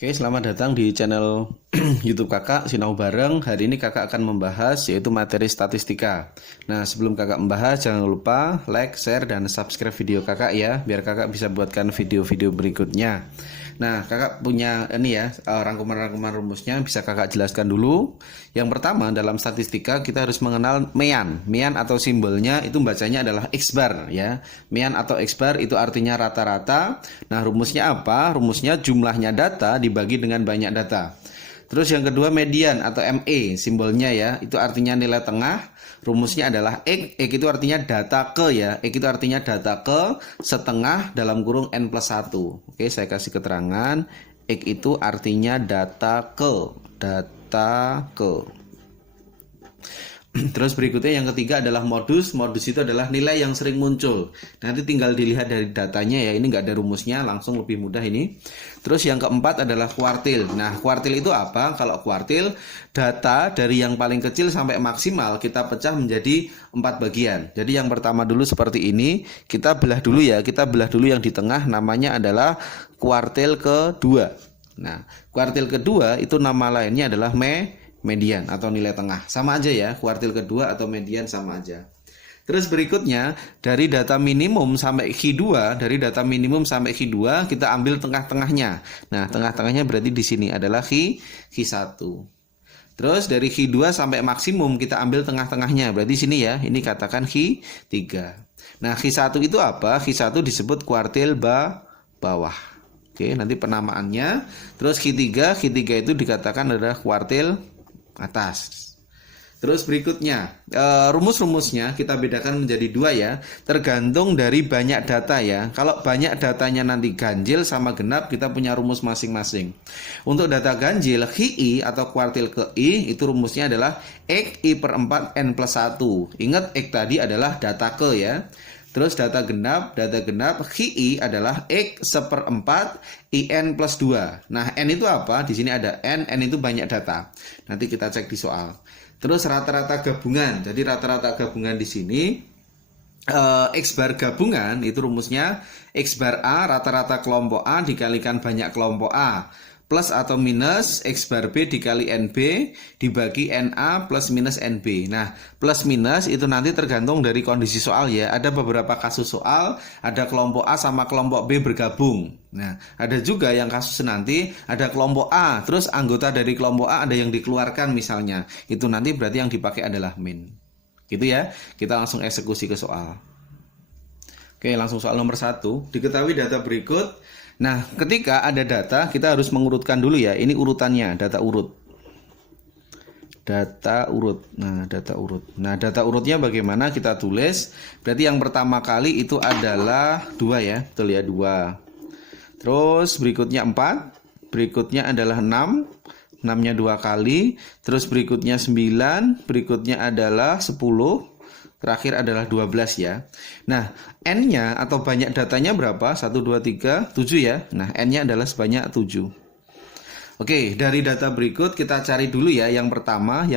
Oke, selamat datang di channel YouTube Kakak Sinau Bareng. Hari ini Kakak akan membahas yaitu materi statistika. Nah, sebelum Kakak membahas, jangan lupa like, share, dan subscribe video Kakak ya, biar Kakak bisa buatkan video-video berikutnya. Nah, Kakak punya ini ya, rangkuman-rangkuman rumusnya bisa Kakak jelaskan dulu. Yang pertama, dalam statistika kita harus mengenal mean. Mean atau simbolnya itu bacanya adalah X bar ya. Mean atau X bar itu artinya rata-rata. Nah, rumusnya apa? Rumusnya jumlahnya data dibagi dengan banyak data. Terus yang kedua median atau ME simbolnya ya, itu artinya nilai tengah. Rumusnya adalah X itu artinya data ke ya, X itu artinya data ke setengah dalam kurung N plus 1. Oke, saya kasih keterangan, X itu artinya data ke. Terus berikutnya yang ketiga adalah modus. Modus itu adalah nilai yang sering muncul. Nanti tinggal dilihat dari datanya ya. Ini nggak ada rumusnya, langsung lebih mudah ini. Terus yang keempat adalah kuartil. Nah, kuartil itu apa? Kalau kuartil, data dari yang paling kecil sampai maksimal kita pecah menjadi 4 bagian. Jadi yang pertama dulu seperti ini. Kita belah dulu ya. Kita belah dulu yang di tengah, namanya adalah kuartil kedua. Nah, kuartil kedua itu nama lainnya adalah median atau nilai tengah. Sama aja ya, kuartil kedua atau median sama aja. Terus berikutnya, dari data minimum sampai Q2, dari data minimum sampai Q2 kita ambil tengah-tengahnya. Nah, tengah-tengahnya berarti di sini adalah Q1. Terus dari Q2 sampai maksimum kita ambil tengah-tengahnya. Berarti sini ya, ini katakan Q3. Nah, Q1 itu apa? Q1 disebut kuartil bawah. Oke, nanti penamaannya. Terus Q3 itu dikatakan adalah kuartil atas. Terus berikutnya, rumus-rumusnya kita bedakan menjadi dua ya, tergantung dari banyak data ya. Kalau banyak datanya nanti ganjil sama genap, kita punya rumus masing-masing. Untuk data ganjil, XI atau kuartil ke I, itu rumusnya adalah XI per 4 N plus 1. Ingat, X tadi adalah data ke ya. Terus data genap XI adalah X seperempat IN plus 2. Nah, N itu apa? Di sini ada N itu banyak data. Nanti kita cek di soal. Terus rata-rata gabungan. Jadi rata-rata gabungan di sini X bar gabungan itu rumusnya X bar A rata-rata kelompok A dikalikan banyak kelompok A plus atau minus X bar B dikali NB dibagi NA plus minus NB. Nah, plus minus itu nanti tergantung dari kondisi soal ya. Ada beberapa kasus soal, ada kelompok A sama kelompok B bergabung. Nah, ada juga yang kasus nanti ada kelompok A, terus anggota dari kelompok A ada yang dikeluarkan misalnya. Itu nanti berarti yang dipakai adalah min. Gitu ya. Kita langsung eksekusi ke soal. Oke, langsung soal nomor 1. Diketahui data berikut. Nah, ketika ada data, kita harus mengurutkan dulu ya. Ini urutannya, data urut. Data urut. Nah, data urut. Nah, data urutnya bagaimana? Kita tulis. Berarti yang pertama kali itu adalah 2 ya. Betul ya, 2. Terus berikutnya 4. Berikutnya adalah 6. 6-nya 2 kali. Terus berikutnya 9. Berikutnya adalah 10. Terakhir adalah 12 ya. Nah, N-nya atau banyak datanya berapa? 1, 2, 3, 7 ya. Nah, N-nya adalah sebanyak 7. Oke, dari data berikut kita cari dulu ya. Yang pertama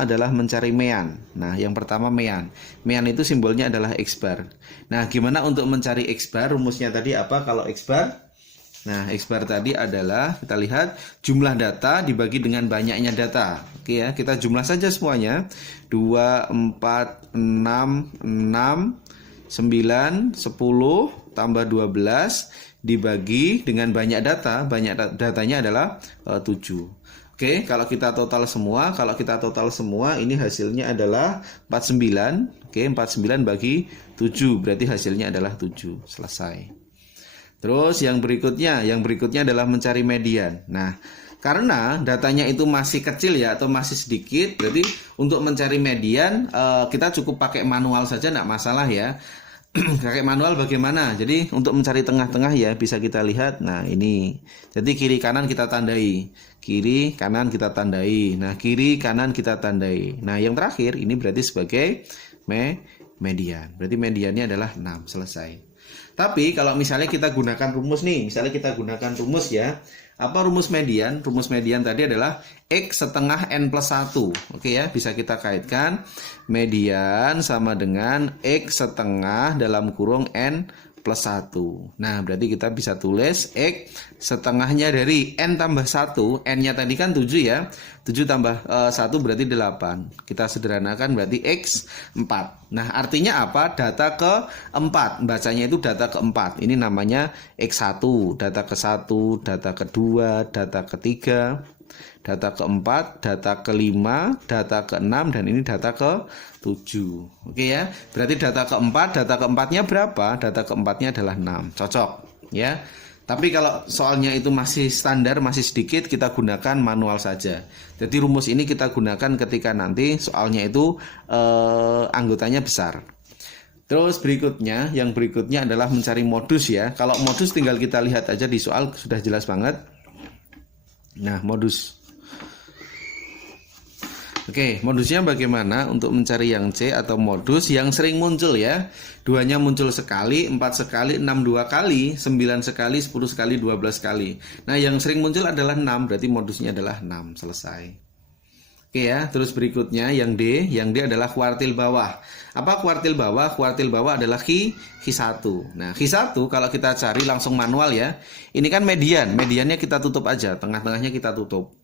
adalah mencari mean. Nah, yang pertama mean. Mean itu simbolnya adalah X bar. Nah, gimana untuk mencari X bar? Rumusnya tadi apa kalau X bar? Nah, X bar tadi adalah, kita lihat, jumlah data dibagi dengan banyaknya data. Oke ya, kita jumlah saja semuanya. 2, 4, 6, 9, 10, tambah 12, dibagi dengan banyak data. Banyak datanya adalah 7. Oke, kalau kita total semua, ini hasilnya adalah 49. Oke, 49 bagi 7, berarti hasilnya adalah 7. Selesai. Terus yang berikutnya adalah mencari median. Nah, karena datanya itu masih kecil ya atau masih sedikit, berarti untuk mencari median kita cukup pakai manual saja, enggak masalah ya. Pakai manual bagaimana? Jadi untuk mencari tengah-tengah ya bisa kita lihat. Nah, ini. Jadi kiri kanan kita tandai. Kiri kanan kita tandai. Nah, kiri kanan kita tandai. Nah, yang terakhir ini berarti sebagai median. Berarti mediannya adalah 6. Selesai. Tapi kalau misalnya kita gunakan rumus nih, ya. Apa rumus median? Rumus median tadi adalah X setengah N plus 1. Oke ya, bisa kita kaitkan. Median sama dengan X setengah dalam kurung N plus 1. Nah, berarti kita bisa tulis X setengahnya dari N tambah 1. N-nya tadi kan 7 ya. 7 tambah 1 berarti 8. Kita sederhanakan berarti X 4. Nah, artinya apa? Data ke-4. Bacanya itu data ke-4. Ini namanya X1. Data ke-1, data ke-2, data ke-3, data ke-4, data ke-5, data ke-6, dan ini data ke-7. Oke ya. Berarti data ke-4, data ke-4-nya berapa? Data ke-4-nya adalah 6. Cocok ya. Tapi kalau soalnya itu masih standar, masih sedikit, kita gunakan manual saja. Jadi rumus ini kita gunakan ketika nanti soalnya itu anggotanya besar. Terus berikutnya, yang berikutnya adalah mencari modus ya. Kalau modus tinggal kita lihat aja di soal, sudah jelas banget. Nah, modus. Oke, modusnya bagaimana untuk mencari yang C atau modus yang sering muncul ya. 2-nya muncul sekali, 4 sekali, 6 2 kali, 9 sekali, 10 sekali, 12 kali. Nah, yang sering muncul adalah 6, berarti modusnya adalah 6, selesai. Oke ya, terus berikutnya yang D adalah kuartil bawah. Apa kuartil bawah? Kuartil bawah adalah Q1. Nah, Q1 kalau kita cari langsung manual ya. Ini kan median, mediannya kita tutup aja, tengah-tengahnya kita tutup.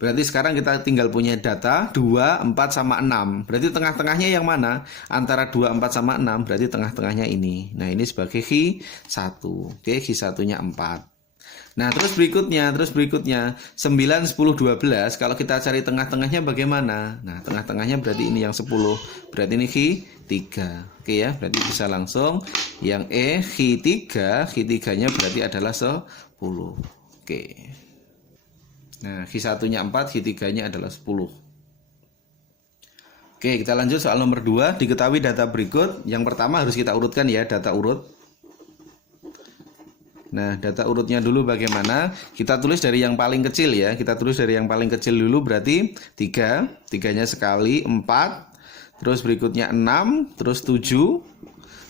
Berarti sekarang kita tinggal punya data 2, 4, sama 6. Berarti tengah-tengahnya yang mana? Antara 2, 4, sama 6. Berarti tengah-tengahnya ini. Nah, ini sebagai Q1. Oke, Q1-nya 4. Nah, terus berikutnya 9, 10, 12. Kalau kita cari tengah-tengahnya bagaimana? Nah, tengah-tengahnya berarti ini yang 10. Berarti ini Q3. Oke ya, berarti bisa langsung yang E Q3. Q3-nya berarti adalah 10. Oke. Nah, Q1-nya 4, Q3-nya adalah 10. Oke, kita lanjut soal nomor 2. Diketahui data berikut. Yang pertama harus kita urutkan ya, data urut. Nah, data urutnya dulu bagaimana? Kita tulis dari yang paling kecil ya. Kita tulis dari yang paling kecil dulu, berarti 3. 3-nya sekali, 4. Terus berikutnya 6, terus 7.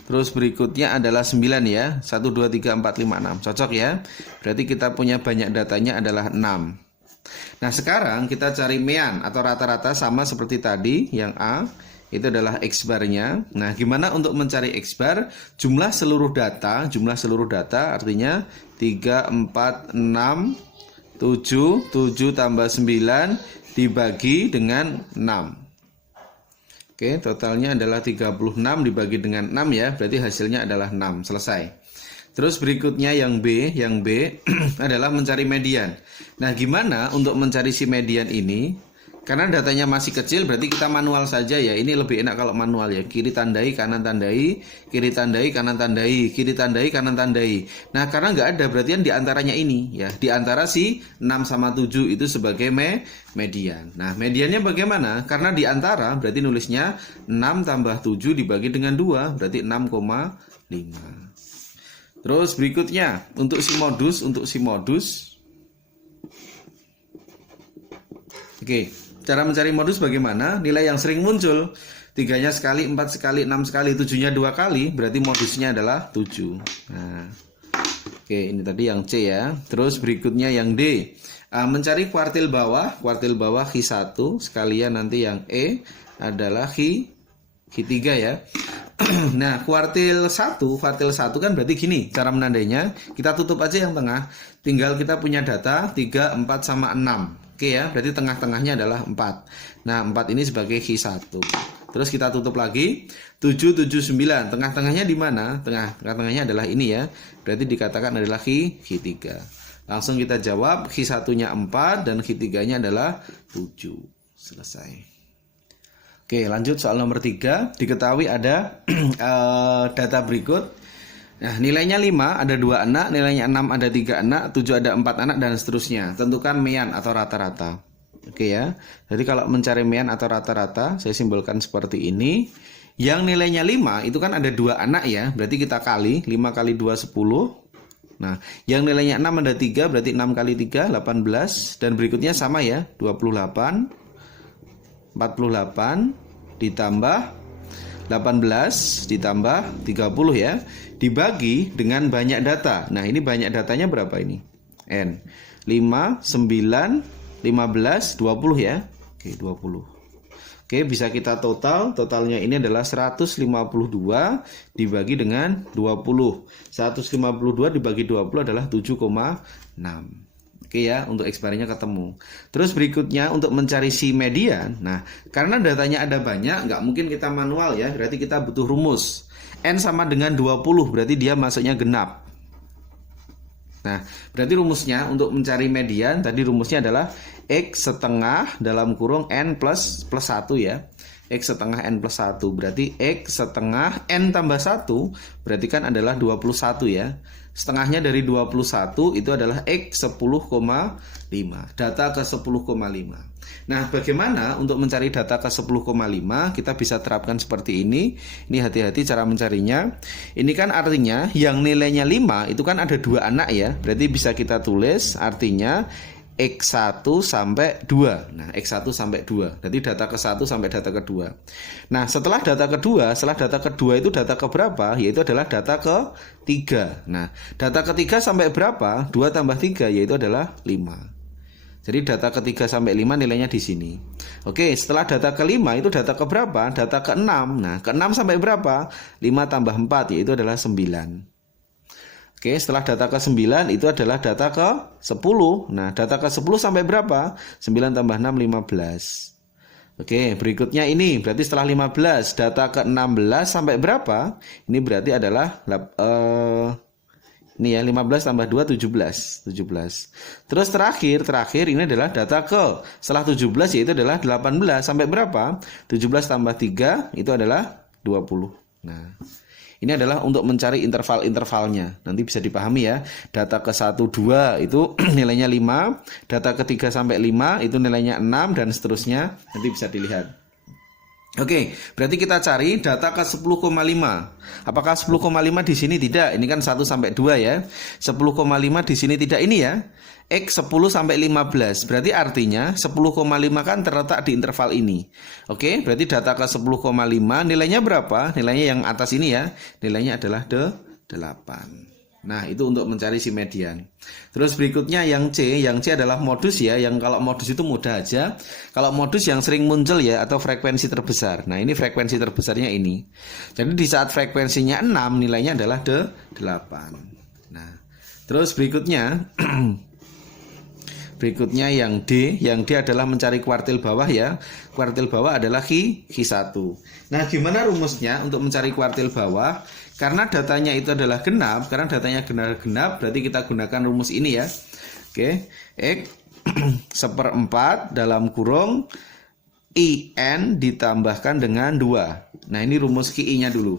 Terus berikutnya adalah 9 ya. 1, 2, 3, 4, 5, 6. Cocok ya. Berarti kita punya banyak datanya adalah 6. Nah, sekarang kita cari mean atau rata-rata sama seperti tadi. Yang A itu adalah X bar-nya. Nah, gimana untuk mencari X bar? Jumlah seluruh data artinya 3, 4, 6, 7, 7 tambah 9 dibagi dengan 6. Oke, totalnya adalah 36 dibagi dengan 6 ya. Berarti hasilnya adalah 6. Selesai. Terus berikutnya yang B adalah mencari median. Nah, gimana untuk mencari si median ini? Karena datanya masih kecil, berarti kita manual saja ya. Ini lebih enak kalau manual ya. Kiri tandai, kanan tandai, kiri tandai, kanan tandai, kiri tandai, kanan tandai. Nah, karena nggak ada, berarti kan diantaranya ini ya. Di antara si 6 sama 7 itu sebagai median. Nah, mediannya bagaimana? Karena di antara, berarti nulisnya 6 tambah 7 dibagi dengan 2, berarti 6,5. Terus berikutnya untuk si modus. Oke, cara mencari modus bagaimana? Nilai yang sering muncul 3-nya sekali, 4 sekali, 6 sekali, 7-nya 2 kali, berarti modusnya adalah 7. Nah, oke, ini tadi yang C ya. Terus berikutnya yang D, mencari kuartil bawah Q1 sekalian nanti yang E adalah Q3 ya. Nah, kuartil 1 kan berarti gini cara menandainya. Kita tutup aja yang tengah. Tinggal kita punya data 3, 4, sama 6. Oke ya, berarti tengah-tengahnya adalah 4. Nah, 4 ini sebagai Q1. Terus kita tutup lagi 7, 7, 9. Tengah-tengahnya di mana? Tengah-tengahnya adalah ini ya. Berarti dikatakan adalah Q3. Langsung kita jawab, Q1-nya 4 dan Q3-nya adalah 7. Selesai. Oke, lanjut soal nomor 3. Diketahui ada data berikut. Nah, nilainya 5, ada 2 anak, nilainya 6, ada 3 anak, 7 ada 4 anak, dan seterusnya. Tentukan mean atau rata-rata. Oke ya. Jadi kalau mencari mean atau rata-rata, saya simbolkan seperti ini. Yang nilainya 5 itu kan ada 2 anak ya. Berarti kita kali 5 kali 2 10. Nah, yang nilainya 6 ada 3, berarti 6 kali 3 18, dan berikutnya sama ya, 28 48 ditambah 18 ditambah 30 ya, dibagi dengan banyak data. Nah, ini banyak datanya berapa ini? N 5, 9, 15, 20 ya. Oke, 20. Oke, bisa kita totalnya ini adalah 152 dibagi dengan 20. 152 dibagi 20 adalah 7,6. Oke ya, untuk eksperimennya ketemu. Terus berikutnya untuk mencari si median. Nah, karena datanya ada banyak, nggak mungkin kita manual ya, berarti kita butuh rumus. N sama dengan 20, berarti dia masuknya genap. Nah, berarti rumusnya untuk mencari median, tadi rumusnya adalah X setengah dalam kurung N plus 1 ya. X setengah N plus 1, berarti X setengah N tambah 1, berarti kan adalah 21 ya. Setengahnya dari 21 itu adalah X 10,5. Data ke 10,5. Nah, bagaimana untuk mencari data ke 10,5? Kita bisa terapkan seperti ini. Ini hati-hati cara mencarinya. Ini kan artinya yang nilainya 5 itu kan ada 2 anak ya. Berarti bisa kita tulis artinya X1 sampai 2. Nah, X1 sampai 2. Berarti data ke-1 sampai data ke-2. Nah, setelah data ke-2 itu data ke berapa? Yaitu adalah data ke-3. Nah, data ke-3 sampai berapa? 2 tambah 3 yaitu adalah 5. Jadi data ke-3 sampai 5 nilainya di sini. Oke, setelah data ke-5 itu data ke berapa? Data ke-6. Nah, ke-6 sampai berapa? 5 tambah 4 yaitu adalah 9. Oke, setelah data ke-9 itu adalah data ke-10. Nah, data ke-10 sampai berapa? 9 tambah 6, 15. Oke, berikutnya ini berarti setelah 15, data ke-16 sampai berapa? Ini berarti adalah ini ya, 15 tambah 2, 17. Terus terakhir ini adalah data ke setelah 17 yaitu adalah 18 sampai berapa? 17 tambah 3 itu adalah 20. Nah, ini adalah untuk mencari interval-intervalnya. Nanti bisa dipahami ya. Data ke-1, 2 itu nilainya 5. Data ke-3 sampai 5 itu nilainya 6 dan seterusnya. Nanti bisa dilihat. Oke, berarti kita cari data ke 10,5. Apakah 10,5 di sini? Tidak. Ini kan 1 sampai 2 ya. 10,5 di sini tidak ini ya. X 10 sampai 15. Berarti artinya 10,5 kan terletak di interval ini. Oke, berarti data ke 10,5 nilainya berapa? Nilainya yang atas ini ya. Nilainya adalah 8. Nah, itu untuk mencari si median. Terus berikutnya yang C adalah modus ya. Yang kalau modus itu mudah aja. Kalau modus yang sering muncul ya atau frekuensi terbesar. Nah, ini frekuensi terbesarnya ini. Jadi di saat frekuensinya 6 nilainya adalah 8. Nah, terus berikutnya yang D adalah mencari kuartil bawah ya. Kuartil bawah adalah Q1. Nah, gimana rumusnya untuk mencari kuartil bawah? Karena datanya itu adalah genap, berarti kita gunakan rumus ini ya. Oke, X 1/4 dalam kurung IN ditambahkan dengan 2. Nah, ini rumus QI-nya dulu.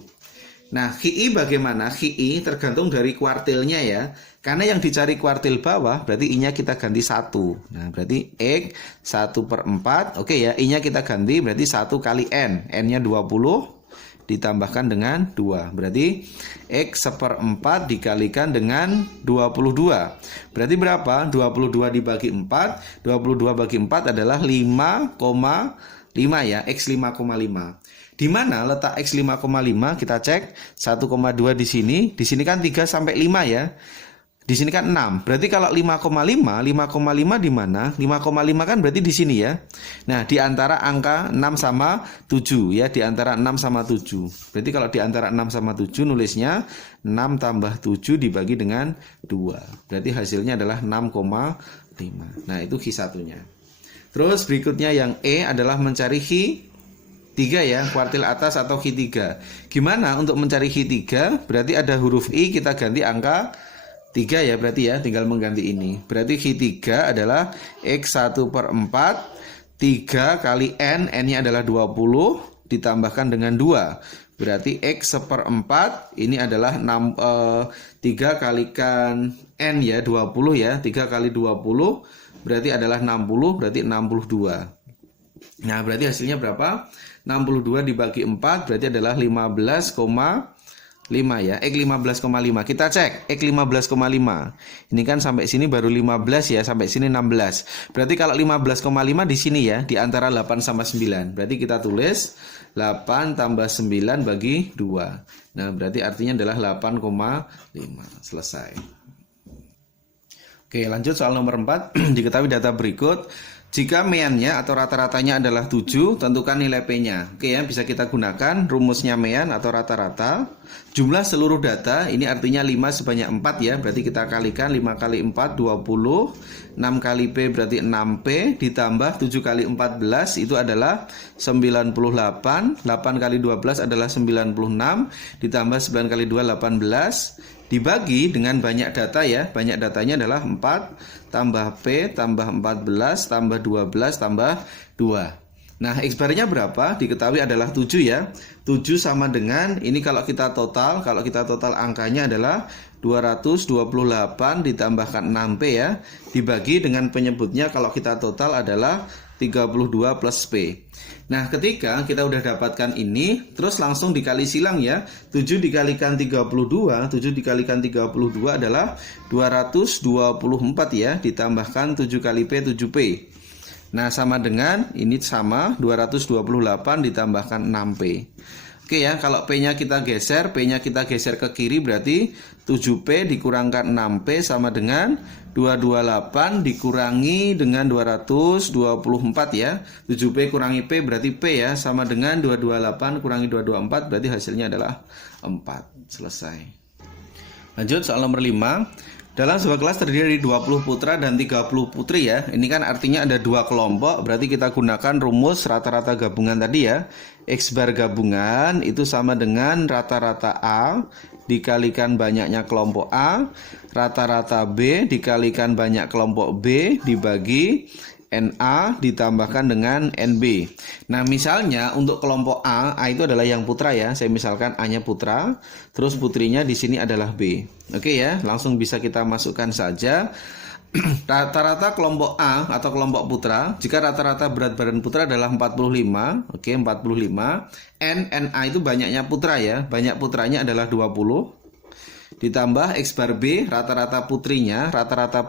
Nah, QI bagaimana? QI tergantung dari kuartilnya ya. Karena yang dicari kuartil bawah, berarti I-nya kita ganti 1. Nah, berarti X 1/4. Oke ya, I-nya kita ganti, berarti 1 kali N. N-nya 20 ditambahkan dengan 2. Berarti X 1/4 dikalikan dengan 22. Berarti berapa? 22 dibagi 4. 22 bagi 4 adalah 5,5 ya. X 5,5. Di mana letak X 5,5? Kita cek 1,2 di sini. Di sini kan 3 sampai 5 ya. Di sini kan 6. Berarti kalau 5,5 di mana? 5,5 kan berarti di sini ya. Nah, di antara angka 6 sama 7 ya, di antara 6 sama 7. Berarti kalau di antara 6 sama 7 nulisnya 6 tambah 7 dibagi dengan 2. Berarti hasilnya adalah 6,5. Nah, itu Q1-nya. Terus berikutnya yang E adalah mencari Q3 ya, kuartil atas atau Q3. Gimana untuk mencari Q3? Berarti ada huruf I, kita ganti angka 3 ya, berarti ya, tinggal mengganti ini. Berarti Q3 adalah X 1/4 3 kali N, N-nya adalah 20 ditambahkan dengan 2. Berarti X 1/4 ini adalah 3 kalikan N ya, 20 ya. 3 kali 20 berarti adalah 60, berarti 62. Nah, berarti hasilnya berapa? 62 dibagi 4 berarti adalah 15,5 ya, X 15,5. Kita cek X 15,5. Ini kan sampai sini baru 15 ya, sampai sini 16. Berarti kalau 15,5 di sini ya, di antara 8 sama 9. Berarti kita tulis 8 tambah 9 bagi 2. Nah, berarti artinya adalah 8,5. Selesai. Oke, lanjut soal nomor 4. Diketahui data berikut. Jika meannya atau rata-ratanya adalah 7, tentukan nilai P-nya. Oke ya, bisa kita gunakan rumusnya mean atau rata-rata. Jumlah seluruh data, ini artinya 5 sebanyak 4 ya. Berarti kita kalikan 5 kali 4, 20. 6 kali P berarti 6P. Ditambah 7 kali 14, itu adalah 98. 8 kali 12 adalah 96. Ditambah 9 kali 2, 18. Dibagi dengan banyak data ya. Banyak datanya adalah 4 tambah P tambah 14 tambah 12 tambah 2. Nah, X barnya berapa? Diketahui adalah 7 ya. 7 sama dengan, ini kalau kita total angkanya adalah 228 ditambahkan 6P ya. Dibagi dengan penyebutnya kalau kita total adalah 32 plus P. Nah, ketika kita udah dapatkan ini, terus langsung dikali silang ya. 7 dikalikan 32, 7 dikalikan 32 adalah 224 ya, ditambahkan 7 kali P, 7P. Nah, sama dengan, ini sama 228 ditambahkan 6P. Oke ya, kalau P-nya kita geser, P-nya kita geser ke kiri berarti 7P dikurangkan 6P sama dengan 228 dikurangi dengan 224 ya. 7P kurangi P berarti P ya, sama dengan 228 kurangi 224 berarti hasilnya adalah 4. Selesai. Lanjut soal nomor 5. Dalam sebuah kelas terdiri dari 20 putra dan 30 putri ya. Ini kan artinya ada 2 kelompok, berarti kita gunakan rumus rata-rata gabungan tadi ya. X bar gabungan itu sama dengan rata-rata A dikalikan banyaknya kelompok A, rata-rata B dikalikan banyak kelompok B dibagi NA ditambahkan dengan NB. Nah, misalnya untuk kelompok A itu adalah yang putra ya. Saya misalkan A-nya putra, terus putrinya di sini adalah B. Oke ya, langsung bisa kita masukkan saja. Rata-rata kelompok A atau kelompok putra, jika rata-rata berat badan putra adalah 45, oke 45. NA itu banyaknya putra ya. Banyak putranya adalah 20. Ditambah X bar B, rata-rata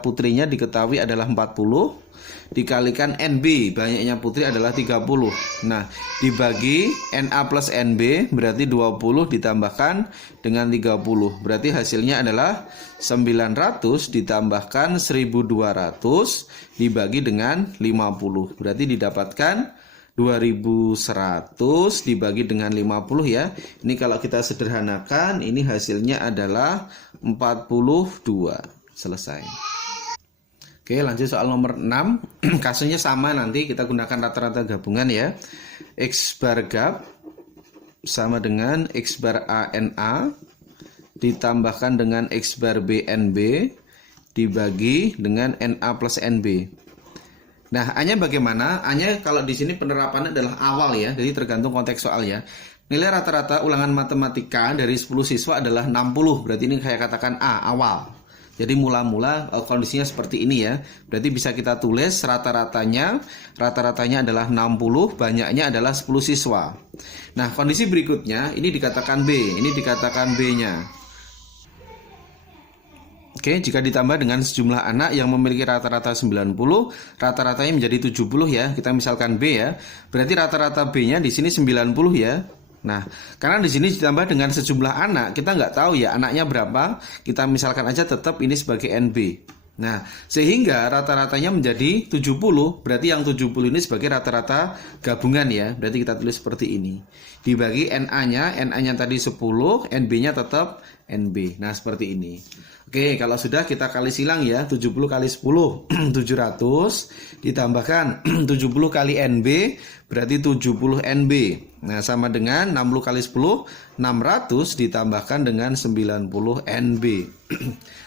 putrinya diketahui adalah 40. Dikalikan NB, banyaknya putri adalah 30. Nah, dibagi NA plus NB berarti 20 ditambahkan dengan 30. Berarti hasilnya adalah 900 ditambahkan 1200 dibagi dengan 50. Berarti didapatkan 2100 dibagi dengan 50 ya. Ini kalau kita sederhanakan, ini hasilnya adalah 42. Selesai. Oke, lanjut soal nomor 6. Kasusnya sama, nanti kita gunakan rata-rata gabungan ya. X bar gap sama dengan X bar A NA ditambahkan dengan X bar B NB dibagi dengan NA plus NB. Nah, A-nya bagaimana? A-nya kalau di sini penerapannya adalah awal ya, jadi tergantung konteks soal ya. Nilai rata-rata ulangan matematika dari 10 siswa adalah 60. Berarti ini saya katakan A, awal. Jadi mula-mula kondisinya seperti ini ya. Berarti bisa kita tulis rata-ratanya adalah 60, banyaknya adalah 10 siswa. Nah, kondisi berikutnya ini dikatakan B, ini dikatakan B-nya. Oke, jika ditambah dengan sejumlah anak yang memiliki rata-rata 90, rata-ratanya menjadi 70 ya. Kita misalkan B ya. Berarti rata-rata B-nya di sini 90 ya. Nah, karena di sini ditambah dengan sejumlah anak, kita nggak tahu ya anaknya berapa. Kita misalkan aja tetap ini sebagai NB. Nah, sehingga rata-ratanya menjadi 70. Berarti yang 70 ini sebagai rata-rata gabungan ya. Berarti kita tulis seperti ini. Dibagi NA-nya tadi 10, NB-nya tetap NB. Nah, seperti ini. Oke, kalau sudah kita kali silang ya. 70 kali 10, 700. Ditambahkan 70 kali NB, berarti 70 NB. Nah, sama dengan 60 kali 10, 600 ditambahkan dengan 90 NB.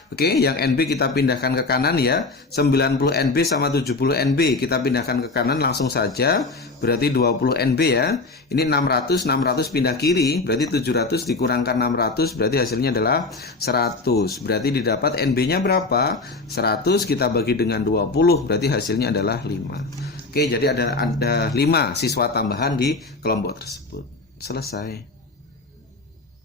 Oke, yang NB kita pindahkan ke kanan ya. 90 NB sama 70 NB kita pindahkan ke kanan langsung saja. Berarti 20 NB ya. Ini 600 pindah kiri. Berarti 700 dikurangkan 600. Berarti hasilnya adalah 100. Berarti didapat NB-nya berapa? 100 kita bagi dengan 20. Berarti hasilnya adalah 5. Oke, jadi ada 5 siswa tambahan di kelompok tersebut. Selesai.